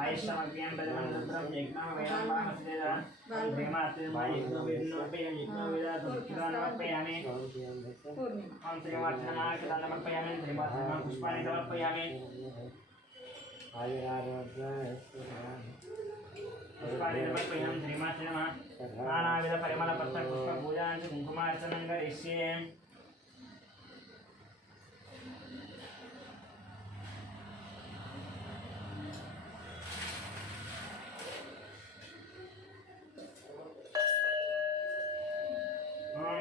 आयुष्यमग्न्यं प्रजमन्त्रं यज्ञोपवेदं परमस्तेजः श्रीमात्रिमा यज्ञोपवेदं समर्पयामि यज्ञोपवेदात् समर्पयामि श्रीमात्रिमा कृतं समर्पयामि श्रीमात्रिमा पुष्पाणि समर्पयामि पुष्पाणि समर्पयामि श्रीमात्रिमा नानाविधपरिमलपत्रपुष्पपूजां च कुङ्कुमार्चनं करिष्ये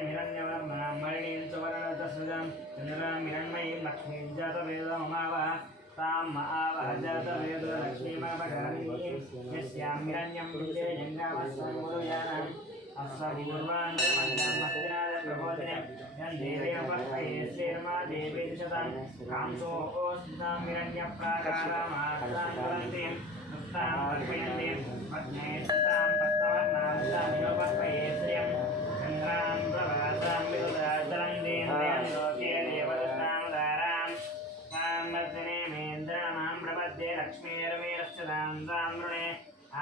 हिरण्यवर्णमणिं च वर्णतसुजां चन्द्रां हिरण्मयीं लक्ष्मीं जातवेदममावः तां आवह जातवेदलक्ष्मीमपकरणीं यस्यां हिरण्यं विजयजङ्गामस्सङ्गुरुयानम् अस्वपूर्वाङ्गमन्दामस्तिनाय प्रबोधिने यन्देवेनपत्तये श्रीर्मा देवीशतां कांसोऽस्तां हिरण्यप्राकारामास्तां ज्वलन्तीं मुक्तां पर्पयन्तीं पद्मे स्थितां पद्मवर्णां श्रियं चन्द्रां प्रभासां विरुदाचरन्तीं लोके देवदत्तां तां मेन्द्राणां प्रपद्ये लक्ष्मीर्मीरश्चतां तां वृणे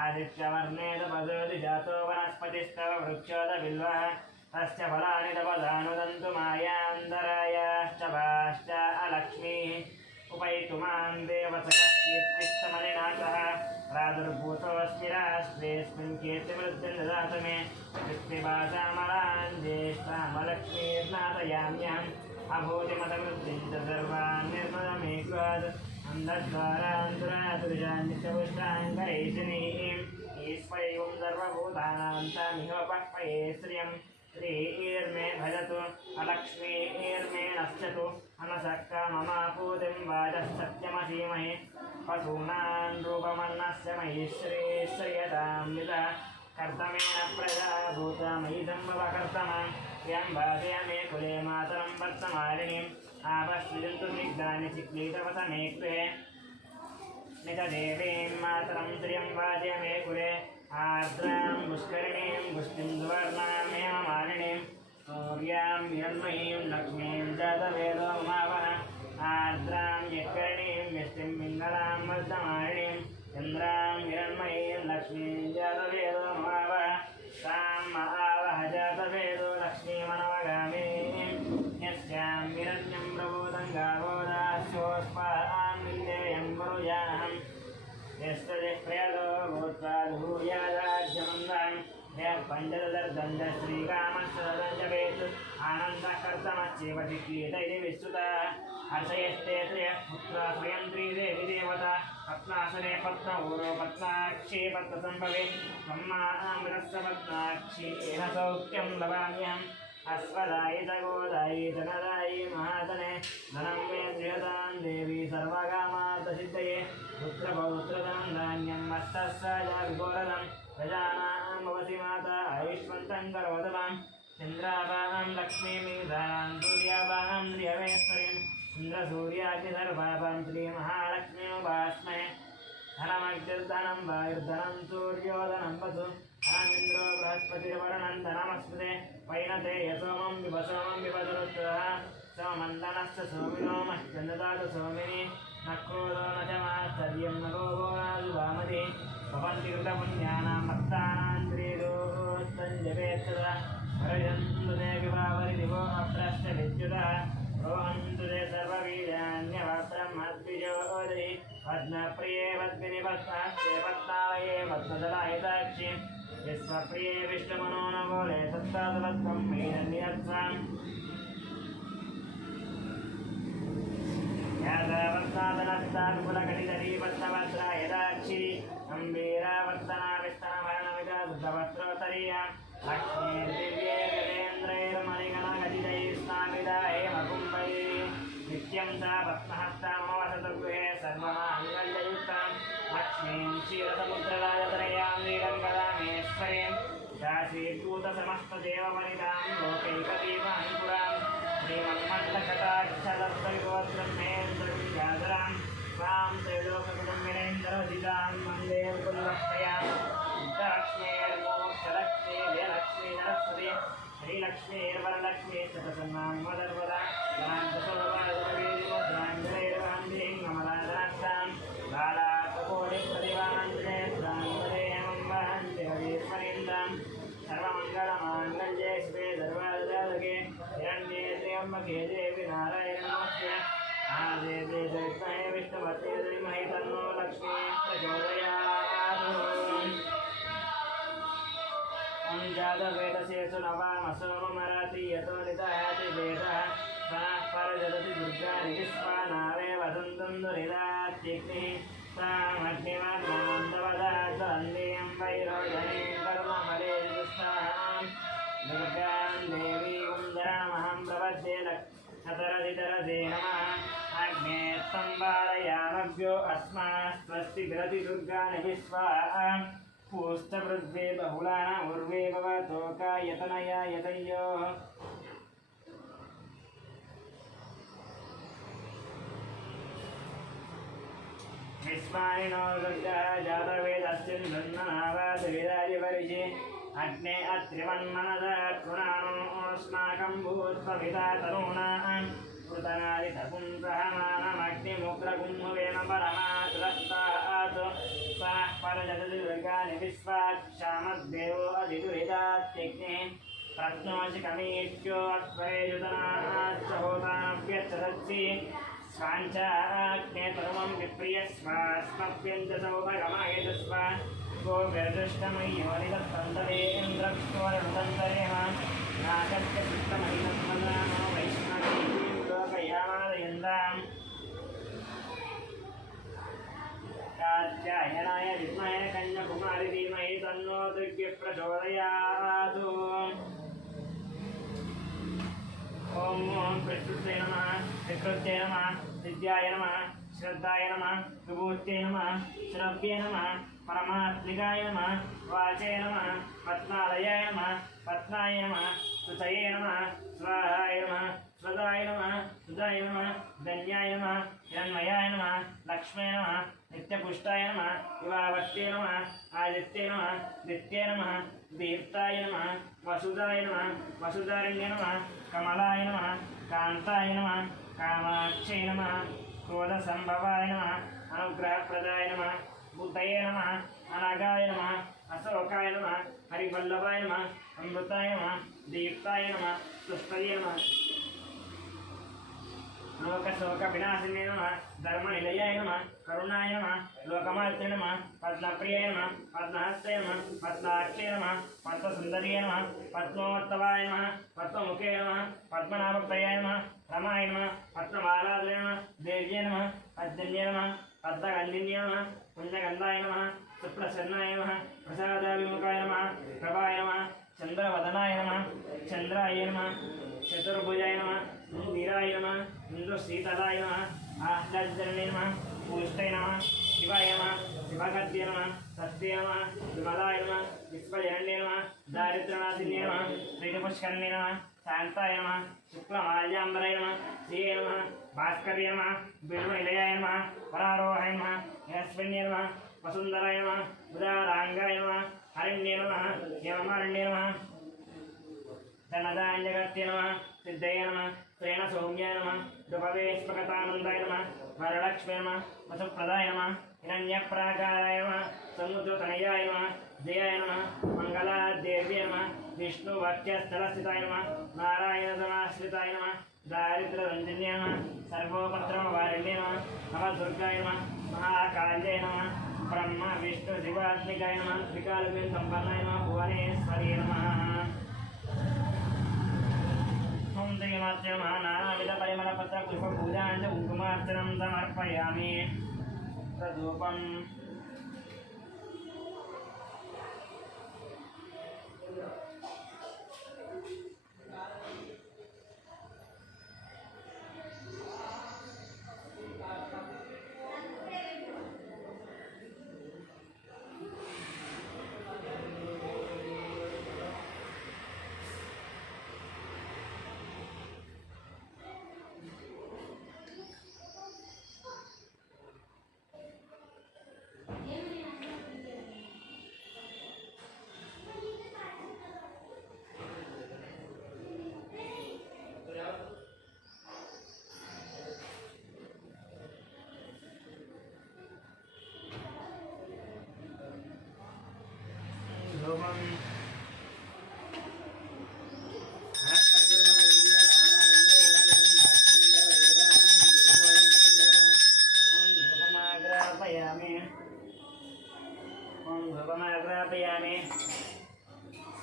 आदित्यवर्णे तपसोऽधि जातो वनस्पतिस्तव वृक्षोदबिल्वः तस्य फलानि तपसानुदन्तु मायान्दरायाश्च भाश्च अलक्ष्मीः उपैतुमां देवसखकीर्तिस्तमनिना सह प्रादुर्भूतोऽस्मि राष्ट्रेऽस्मिन् कीर्तिवृद्धिं ददातु मे कृत्तिभाषामलान् ज्येष्ठामलक्ष्मीर्नाथयाम्यहम् अभूतिमतवृद्धिं च सर्वान् निर्मलमेक्वाद् अन्धद्वारान्तुरादुर्जान्यपुष्टाङ्गरेशिनीम् ईश्वरैवं सर्वभूतानां तामिहोपक्वये श्रियं श्रीर्मे भजतु अलक्ष्मीर्मे नश्यतु मनसक्का ममापूतिं वाचः सत्यमसीमहि पशूनां रूपमन्नस्य मयि श्रीयतां विदः कर्तमेन प्रजा भूतमयि सम्भवकर्तमां यं वादय मे कुले मातरं वर्तमालिनीम् आपश्यन्तु स्निग्धानि चिक्लीतवसमे कृहे निजदेवीं मातरं श्रियं वाद्य मे कुले आर्द्रां पुष्करिणीं पुष्टिं सुवर्णां हेममालिनीं सूर्यां हिरण्मयीं लक्ष्मीं जातवेदोमावः आर्द्रां यत्करिणीं यष्टिं पिङ्गलां वर्धमालिनीं चन्द्रां हिरण्मयीं लक्ष्मीं जातवेदोमावः तां आवह जातवेदो लक्ष्मीमनवगामीं यस्यां हिरण्यं प्रबोधं गावोदास्योस्पां विद्येयं मरुजाहम् यस्तदेह्यदो भूत्वा धूयादाज्यमन्दां पञ्चदर्दण्ड श्रीकामस्तदञ्जवेत् आनन्दकर्तमच्चैव चिक्लीत इति विस्तुता हर्षयस्ते त्र्यः पुत्रा स्वयं त्रिदेवी देवता पत्नासने पत्नऊरो पत्नाक्षी पत्नसम्भवे ब्रह्मामृतस्य पत्नाक्षी येन सौख्यं लभाम्यहम् अश्वदायित गोदायित नदायि महातने धनं मे गृहदां देवी सर्वकामार्थसिद्धये पुत्रपौत्रधनं धान्यं मस्तस्साय विघोरदं प्रजानां भवति माता आयुष्मन्तं करोतु मां चन्द्राभां लक्ष्मीमिधानां सूर्याभां ह्रियवेश्वरीं इन्द्रसूर्यादिसर्वाभां श्रीमहालक्ष्मीमुपास्महे धनमग्निर्धनं वायुर्धनं सूर्योधनं वसु धनमिन्द्रो बृहस्पतिर्वरुणं धनमस्मृते वैनते यसोमं विभसोमं सोमन्दनश्च सोमिनो मश्चन्ददातु सोमिनि न क्रोधो न च मात्सर्यं न लोभो नाजुवामति भवन्ति कृतपुण्यानां भक्तानां त्रिदोस्तञ्जपेत्तदा हरिजन्तु ते विभावरिदिवो अप्रश्च विद्युतः रोहन्तु ते सर्ववीर्याण्यवब्रह्मद्विजोदरि पद्मप्रिये पद्मिनिपत्तास्ते पत्तालये पद्मदलायिताक्षि विश्वप्रिये विष्णुमनो न बोले तत्तादवत्वं मीनन्यत्साम् यादवत्सादनस्ताकुलकटितरीपत्तवत्रा यदाक्षि गम्भीरावर्तना विस्तनमरणमिदा शुद्धवस्त्रोत्तरीया लक्ष्मीर्दिव्ये गजेन्द्रैर्मणिगणगजितैस्तामिदा हेमकुम्भैः नित्यं सा भस्महस्ता मम वसतु गृहे सर्वमाङ्गल्ययुक्तां लक्ष्मीं क्षीरसमुद्रराजतनयां नीलङ्कदामेश्वरीं दासीभूतसमस्तदेववनितां लोकैकदीपां पुरां श्रीमन्मट्टकटाक्षदत्तविगोत्रमेन्द्रविजातरां स्वां त्रैलोककुटुम्बिनेन्द्रजितां वन्दे कुललक्ष्म्यां लक्ष्मीर्मोक्षलक्ष्मी जयलक्ष्मी सरस्वती श्रीलक्ष्मीर्वरलक्ष्मी शतसन्नां वदर्वदा गणान्तसोपादवीर्मुद्राञ्जलैर्वान्धिङ्गमलादनाक्षां बालाककोटिप्रतिभाञ्जनेत्रां वदेहं वहन्ति हरीश्वरीन्द्रां सर्वमङ्गलमाङ्गल्ये शिवे सर्वदादके हिरण्ये त्र्यम्बके देवी नारायणमोक्षे आदित्ये विद्महे विष्णुपत्नी धीमहि तन्नो लक्ष्मी प्रचोदयात् ॐ जातवेदसेषु नवामसो ममराति यतो निदहति वेदः सा परजगति दुर्गा ऋतिस्वानावे वसन्तं दुरिदात्यग्निः सा मध्यमग्नान्तवदात् अन्देयं वैरोजनीं कर्मफले दुस्साहां दुर्गां देवीं धरणमहं प्रपद्ये लक्षतरदितरदे नमः अग्ने संवारयामभ्यो अस्मास्त्वस्ति विरति दुर्गानि विश्वाः पूष्टवृद्धे बहुलाना उर्वे भवतोका यतनया यतयोः विस्मानिनो दुर्गः जातवेदस्यन्धन्ननावादविदारिपरिशे अग्ने अत्रिवन्मनदत्पुराणोऽस्माकं भूत्वभिता तनूनां कृतनादितकुं सहमानमग्निमुग्रगुंहुवेम परमातुरस्तात् सा परजगति दुर्गानि विश्वाक्षामद्देवो अधिदुरितात्यग्निः प्रश्नोचिकमीट्यो अत्वरेजुतनाच्च होतानव्यच्चदत्सि स्वाञ्चाग्ने तरुमं विप्रियस्वास्मभ्यञ्जसौभगमायजस्व गोव्यदृष्टमय्योनिदत्तन्तरेन्द्रविष्णुवरुणदन्तरेम नागस्य कृष्णमहिनस्मदानो वैष्णवीं लोकयामादयन्ताम् कात्यायनाय विद्महे कन्याकुमारी धीमहि तन्नो दुर्गे प्रचोदयात् ॐ प्रकृते नमः विद्याय नमः श्रद्धाय नमः विभूते नमः श्रव्ये नमः परमात्मिकाय नमः वाचे नमः पद्मालयाय नमः पद्माय नमः सुतये नमः स्वाहाय नमः स्वदाय नमः सुदाय नमः धन्याय नमः हिरण्मयाय नमः लक्ष्मे नमः नित्यपुष्टाय नमः युवावर्ते नमः आदित्ये नमः नित्ये नमः दीप्ताय नमः वसुदाय नमः वसुधारण्ये नमः कमलाय नमः कान्ताय नमः कामाक्षे नमः क्रोधसम्भवाय नमः अनुग्रहप्रदाय नमः बुद्धये नमः अनगाय नमः अशोकाय नमः हरिवल्लभाय नमः अमृताय नमः दीप्ताय नमः तुष्टये नमः लोकशोकविनाशिने नमः धर्मनिलयाय नमः करुणाय नमः लोकमात्रे नमः पद्मप्रियाय नमः पद्महस्ते नमः पद्माक्षे नमः पद्मसुन्दर्ये नमः पद्मोत्तवाय नमः पद्ममुखे नमः पद्मनाभप्रियाय नमः रमाय नमः पद्ममालाधरे नमः देव्ये नमः पद्मन्ये नमः पद्मगन्धिन्ये नमः पुण्यगन्धाय नमः सुप्रसन्नाय नमः प्रसादाभिमुखाय नमः प्रभाय नमः चन्द्रवदनाय नमः चन्द्राय नमः चतुर्भुजाय नमः इंदिराय नमः इंदुशीतलाय नमः आह्लादजनने नमः पुष्टाय नमः शिवाय नमः शिवगत्ये नमः सत्ये नमः विमलाय नमः विश्वजनन्ये नमः दारिद्र्यनाशिन्ये नमः प्रीतिपुष्करणे नमः शान्ताय नमः शुक्लमाल्याम्बराय नमः श्रिये नमः भास्कर्ये नमः बिल्वनिलयाय नमः वरारोहाय नमः यस्मिन्ये नमः वसुन्धराय नमः उदाराङ्गाय नमः हरिण्ये नमः यममारण्ये नमः धनदान्यगत्ये नमः सिद्धये नमः प्रेण सौम्याय नमः दुभवेश्वकतानन्दाय नमः वरलक्ष्मी नमः वसुप्रदाय नमः हिरण्यप्राकाराय नमः समुद्रतनयाय नमः जयाय नमः मङ्गलादेव्ये नमः विष्णुवाक्यस्थलस्थिताय नमः नारायणसमाश्रिताय नमः दारिद्र्यरञ्जन्ये नमः सर्वोपद्रववारिण्ये नमः नवदुर्गाय नमः महाकाल्ये नमः ब्रह्म विष्णु शिवात्मिकाय नमः त्रिकालके सम्पन्नाय नमः भुवनेश्वर्ये नमः ओम श्रीमात्रे नमः नानाविधपरिमलपत्रपुष्पपूजाञ्च कुङ्कुमार्चनं समर्पयामि तदूपम्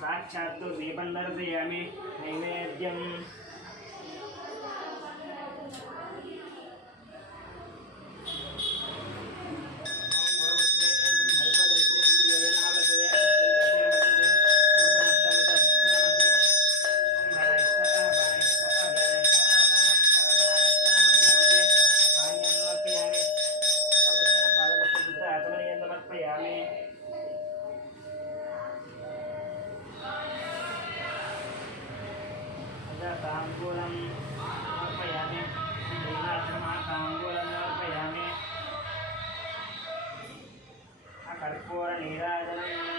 साक्षात् दीपं दर्शयामि नैवेद्यम् ताम्बूलं समर्पयामि ताम्बूलं समर्पयामि कर्पूरनीराजनम्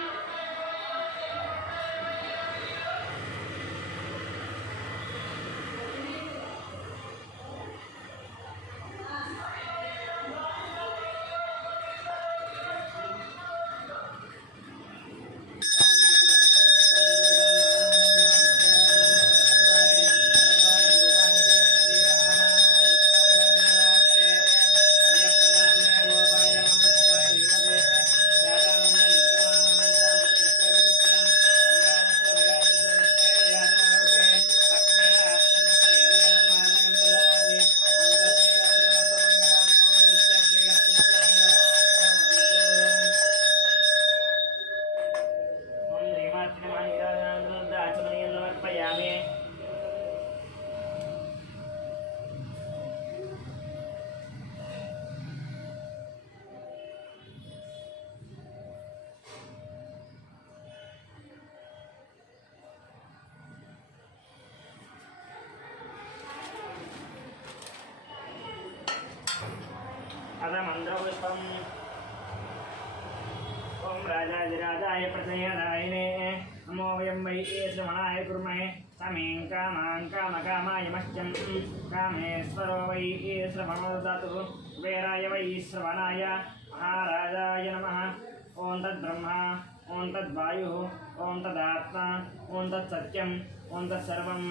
अथ मन्त्रपुष्पम् ॐ राजाधिराजाय प्रचयदायिने नमो वयं वै श्रवणाय कुर्महे समीं कामां कामकामाय मह्यं कामेश्वरो वै श्रवणो ददातु कुबेराय वै श्रवणाय महाराजाय नमः ॐ तद्ब्रह्मा ॐ तद्वायुः ॐ तदात्मा ॐ तत्सत्यम् ॐ तत्सर्वम्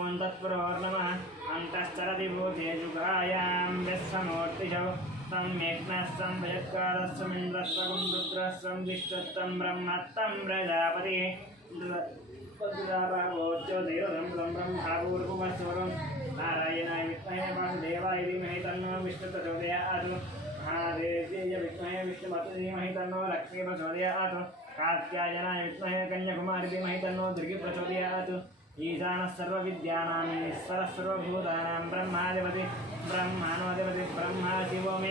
ॐ तत्पुरोर्नमः अन्तश्चरति भूतेषु गायां विश्वमूर्तिषु तं मेघ्नस्तं भयत्कारस्वमिन्द्रस्वं रुद्रस्वं विष्णुत्वं ब्रह्मत्वं प्रजापतिः ज्योतिरं ब्रह्मापूर्वमस्वरं नारायणाय विद्महे वासुदेवाय धीमहि तन्नो विष्णुः प्रचोदयात् महादेव्यै विद्महे विष्णुपत्नी धीमहि तन्नो लक्ष्मी प्रचोदयात् कात्यायनाय विद्महे कन्याकुमारी धीमहि तन्नो दुर्गी प्रचोदयात् ईशानः सर्वविद्यानां ईश्वरः सर्वभूतानां ब्रह्माधिपति ब्रह्माणोऽधिपति ब्रह्मा शिवो मे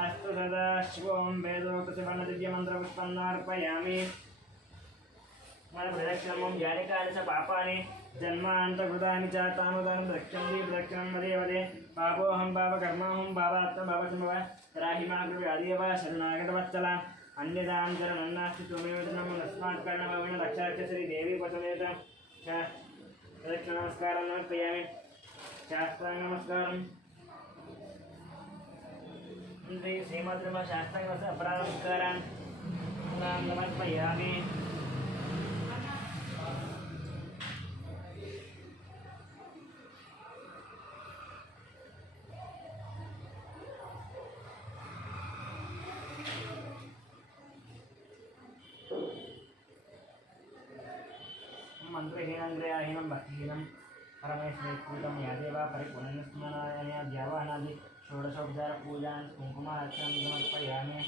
अस्तु सदाशिवं वेदोक्तवर्णदिव्यमन्त्रपुष्पन्नार्पयामि प्रदक्षिणं यानि कानि च पापानि जन्मान्तकृतानि च तामुदानं द्रक्ष्यन्ति प्रदक्षिणं वदे वदे पापोऽहं पापकर्माहं पापात्मभावसम्भव राहि मा कृपयादेव शरणागतवत्सला अन्यदां शरणन्नास्ति त्वमेव दिनं तस्मात् कर्णभवेन रक्षाच्च श्रीदेवी वसमेत प्रदक्षिणनमस्कारं समर्पयामि शास्त्राङ्गनमस्कारम् श्रीमद्ब्रह्मशास्त्राङ्गस्य अपरानमस्कारान् समर्पयामि मंत्रहीनं क्रियाहीनं भक्तिहीनं परमेश्वरपूतं यादेव परिपूर्णस्मरणाय द्यावानादि षोडशोपचारपूजान् कुङ्कुमार्चनं समर्पयामि